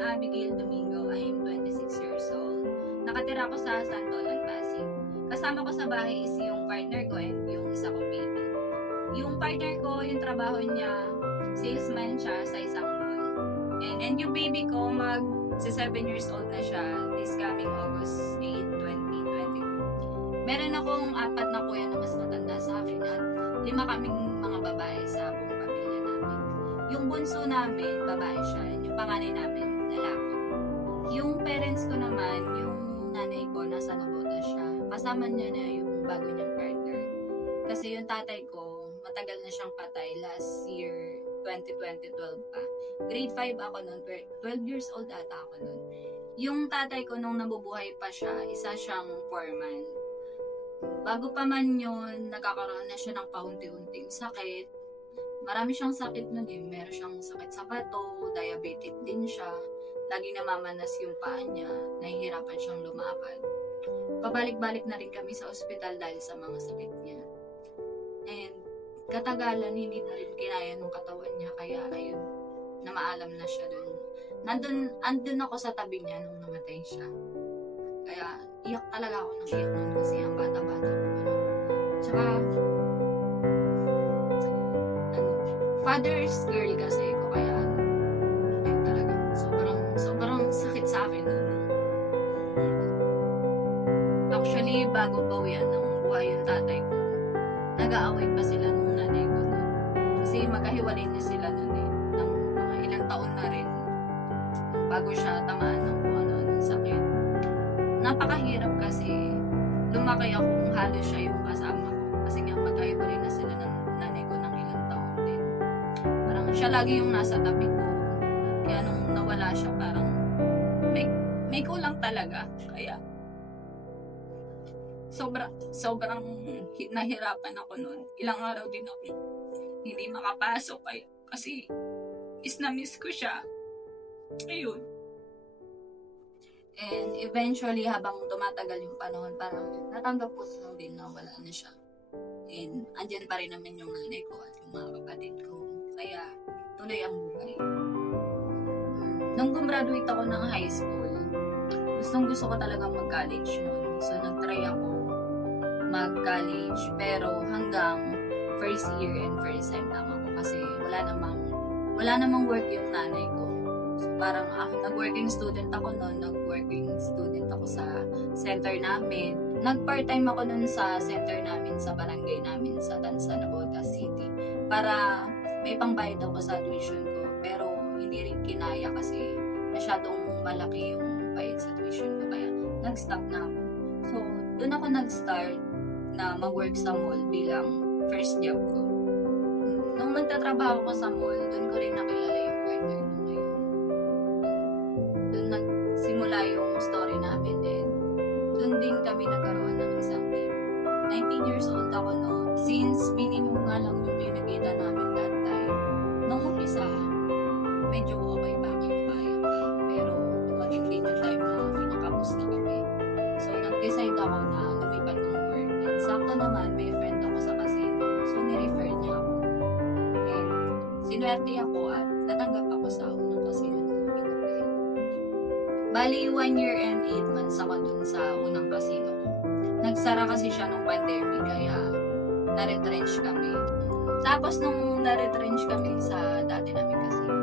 Abigail Domingo. I am 26 years old. Nakatira ako sa Santolan, Pasig. Kasama ko sa bahay is yung partner ko and yung isa kong baby. Yung partner ko, yung trabaho niya, salesman siya sa isang mall. And yung baby ko, si 7 years old na siya this coming August 8, 2020. Meron akong 4 na kuya na mas matanda sa akin at 5 kaming mga babae sa buong pamilya namin. Yung bunso namin, babae siya, and yung panganay namin, lalaki. Yung parents ko naman, yung nanay ko, nasa Navotas siya. Kasama niya na yung bago niyang partner. Kasi yung tatay ko, matagal na siyang patay last year, 2012 pa. Grade 5 ako noon, 12 years old ata ako noon. Yung tatay ko nung nabubuhay pa siya, isa siyang foreman. Bago pa man yun, nagkakaroon na siya ng paunti-unting sakit. Marami siyang sakit nun eh. Meron siyang sakit sa bato, diabetic din siya. Lagi namamanas yung paa niya, nahihirapan siyang lumakad. Pabalik-balik na rin kami sa ospital dahil sa mga sakit niya. And katagalan, hindi na rin kinaya ng katawan niya, kaya ayun, namaalam na siya dun. Andun ako sa tabi niya nung namatay siya. Kaya iyak talaga ako ng iyak nun kasi ang bata-bata ko pa nun. Tsaka, father's girl kasi ko, kaya yun talaga. Sobrang sakit sa akin nun. Actually, bago bawian ng buhay yung tatay ko, nag-aaway pa sila nung nanay ko nun. Kasi magkahiwalay na sila nun eh. Ng mga ilang taon na rin. Bago siya tamaan ng kung ano-anong sakit. Napakahirap kasi lumaki akong halos siya yung kasama ko. Kasi nga magkahiwalay na sila ng nanay ko ng ilang taon din. Parang siya lagi yung nasa tabi ko. Kaya nung nawala siya, parang may kulang talaga. Kaya sobrang nahirapan ako noon. Ilang araw din ako hindi makapasok kasi na-miss ko siya. Ayun. And eventually, habang tumatagal yung panahon, parang natanggap ko lang din na wala na siya. And andyan pa rin naman yung nanay ko at yung mga kapatid ko. Kaya tuloy ang buhay. Nung gumraduate ako ng high school, gusto ko talagang mag-college noon. So nag-try ako mag-college, pero hanggang first year and first sem lang ako kasi wala namang work yung nanay ko. So parang nag-working student ako noon, sa center namin. Nag-part-time ako noon sa center namin, sa barangay namin, sa Tansa, Navotas City. Para may pangbayad ako sa tuition ko. Pero hindi rin kinaya kasi masyadong malaki yung bayad sa tuition ko. Kaya nag-stop na ako. So doon ako nag-start na mag-work sa mall bilang first job ko. Nung nagtatrabaho ko sa mall, doon ko rin nakilala yung partner ko ngayon. Doon nagsimula yung story namin din. Doon din kami nagkaroon ng isang team. 19 years old ako noon. Since minimum nga lang yung pinagkita namin that time, nung umpisa, medyo okay pa, kaya pa. Pero dumating din yung time na pinakapos na kami. So nag-decide ako na lumipat ng work. And sakto naman, may friend ako sa casino. So nirefer niya ako. And sinuwerte ako at natanggap ako sa unang casino ng Pinoy. Bali, 1 year and 8 months ako dun sa unang casino ko. Nagsara kasi siya nung pandemic, kaya na-retrench kami. Tapos nung na-retrench kami sa dati namin casino,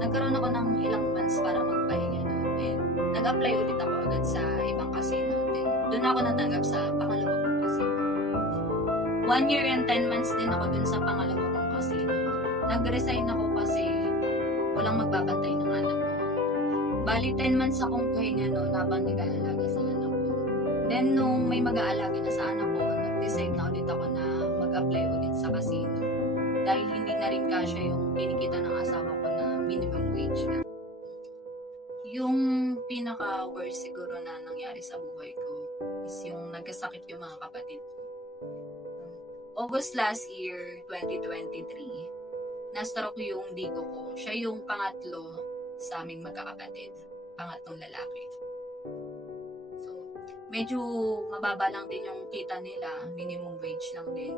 nagkaroon ako ng ilang months para magpahinga noon. And nag-apply ulit ako agad sa ibang casino. Then doon ako natanggap sa pangalawa kong casino. 1 year and 10 months din ako dun sa pangalawa kong casino. Nag-resign ako kasi walang magbabantay ng anak ko. Bali, 10 months akong pahinga noon habang nag-aalaga sa anak ko. Then, nung may mag-aalaga na sa anak ko, nag-decide na ulit ako na mag-apply ulit sa casino. Dahil hindi na rin kasya yung kinikita ng asawa ko na minimum wage na. Yung pinaka-worst siguro na nangyari sa buhay ko is yung nagkasakit yung mga kapatid ko. August last year, 2023, na-stroke yung digo ko. Siya yung pangatlo sa aming magkakapatid. Pangatlong lalaki. So, medyo mababa lang din yung kita nila. Minimum wage lang din.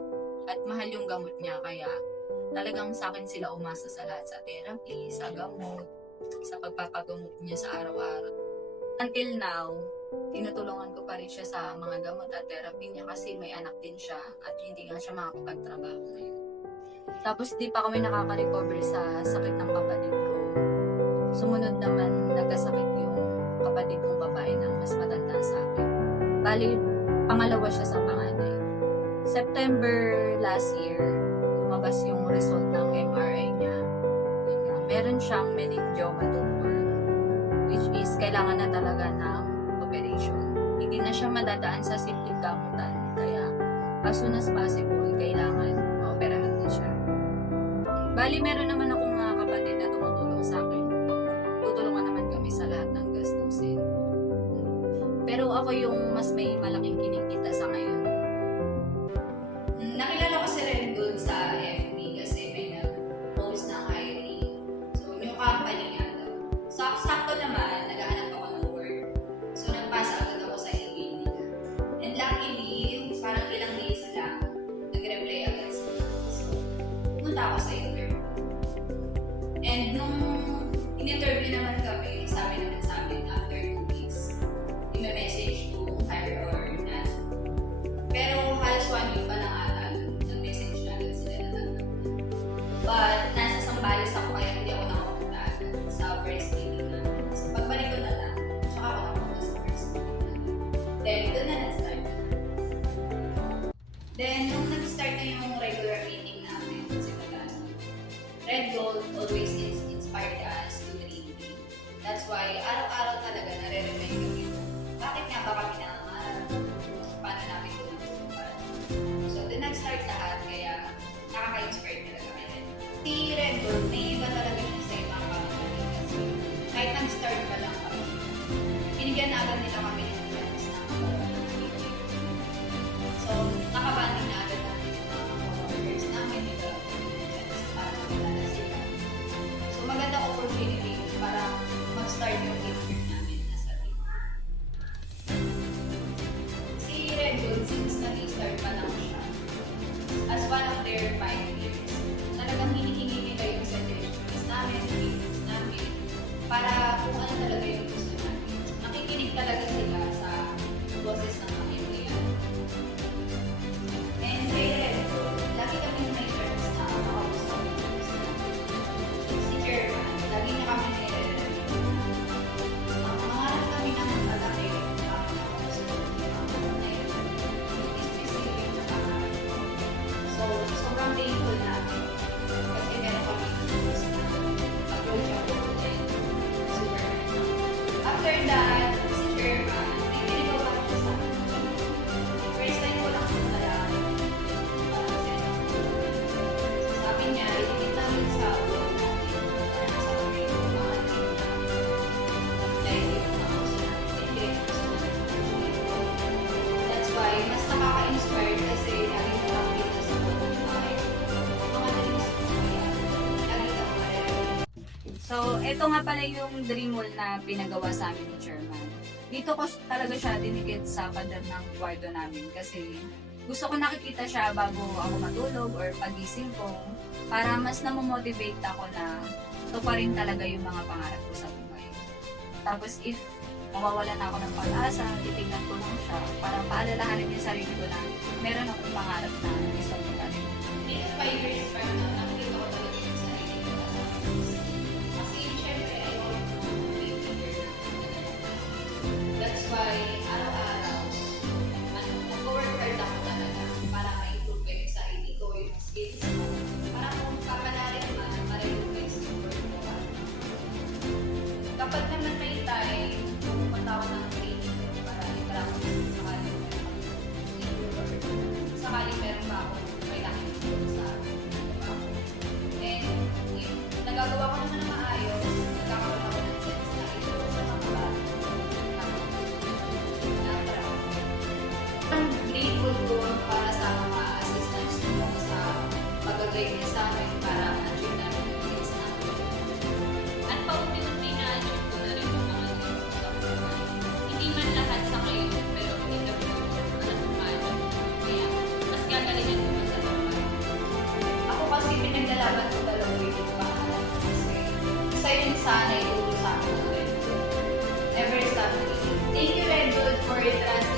At mahal yung gamot niya. Kaya talagang sa akin sila umasa sa lahat. Sa therapy, sa gamot. sa pagpapagamot niya sa araw-araw. Until now, tinutulungan ko pa rin siya sa mga gamot at therapy niya kasi may anak din siya at hindi nga siya makakapagtrabaho ngayon. Tapos di pa kami nakaka-recover sa sakit ng kapatid ko. Sumunod naman, nagkasakit yung kapatid kong babae na mas matanda sa akin. Bali, pangalawa siya sa panganay. September last year, lumabas yung result ng MRI niya. Meron siyang meningioma tumor, which is kailangan na talaga ng operation. Hindi na siya madadaan sa simpleng gamutan, kaya as soon as possible, kailangan maoperahan na siya. Bali, meron naman akong mga kapatid na tumutulong sa akin. Tutulungan naman kami sa lahat ng gastusin. Pero ako yung mas may malaking kinikita sa ngayon. Nakilala ko si Rendon sa FB kasi may nag-post ng hiring. So, new company nga daw. Sakto naman, naghahanap ako ng work. So, nagpasa agad ako sa email nila. And luckily, parang ilang days lang, nag-reply agad sila. So, pumunta ako sa interview. And nung in-interview naman kami, sabi naman sa amin, after 2 weeks, i-message kung hire or not. Pero halos 1 week pa lang ata, nag-message na agad sila na tanggap. But nasa Sambales ako kaya hindi ako nakapunta sa first meeting namin. So pagbalik ko na lang, tsaka ako nakapunta sa first meeting namin. Then doon na nag-start. Then nung nag-start na yung regular meeting namin, simula Red Gold always inspired us to dream big. That's why araw-araw talaga nare-remind kami bakit nga ba kami nangangarap? Paano namin ito natutupad? So, doon nag-start lahat, kaya nakaka-inspire talaga kami. Si Red Bull, may iba talaga siya sa ibang company kasi kahit nag-start pa lang kami, binigyan na agad nila kami ng chance na so, nakabanding na agad namin yung mga co-workers namin, nagkaroon kami ng chance para makilala sila. So, magandang opportunity para mag-start yung career namin as a team. Si Red Bull, since nag-start pa lang siya, as one of their pioneers, talagang hinihingi nila yung suggestions namin, opinions namin, para kung ano talaga yung gusto namin. Nakikinig talaga sila sa boses ng mga empleyado. And kay Red Bull, lagi kami may chance na makausap yung gusto namin. Si Chairman, lagi niya kami nire-review. Mangarap kami ng malaki, kami na makausap yung mga specific na pangarap. So, sobrang thankful namin kasi meron kami tools na approachable and super nice. After that, si Chairman, may pinagawa siya sa akin. First time ko lang kung alam kasi sabi niya, itigit namin sa wall natin para sa grade ng mga team namin. Like, yung mga gusto namin, i-grade gusto namin. That's why, mas nakaka-inspired kasi lagi ko nakikita sa buhay. Mga dreams ko kaya, lagi ka maririnig. So, ito nga pala yung dream wall na pinagawa sa amin ni Chairman. Dito ko talaga siya dinikit sa pader ng kwarto namin kasi gusto ko nakikita siya bago ako matulog or pagising ko para mas namomotivate ako na ito pa rin talaga yung mga pangarap ko sa buhay. Tapos if mawawalan ako ng pag-asa, titignan ko lang siya para paalalahanin yung sarili ko na meron akong pangarap na gusto ko talaga. 5 years pa na nakikita ko talaga yung sarili ko. Kasi syempre, I want to be bigger. That's why, araw-araw, nag-work hard ako talaga para ma-improve ko yung sarili ko, yung skills ko. Para kung kapanarin man, ma-improve ko yung work ko. Kapag naman may time, pumunta ako ng training para i-practice sakaling meron pa ako kailangan ito sa trabaho. And if nagagawa ko naman na maayos, nagkakaroon ako ng sense na ito sa mga bago. Ang grateful ko para sa mga assistants ko sa pag-guide niya sa amin para ma-achieve namin yung things namin. At paunti-unti na-achieve ko na rin yung mga things ko sa buhay. Hindi man lahat sa ngayon, pero sana ituro sa akin ng Redwood. Ever sa akin. Thank you, Redwood, for your trust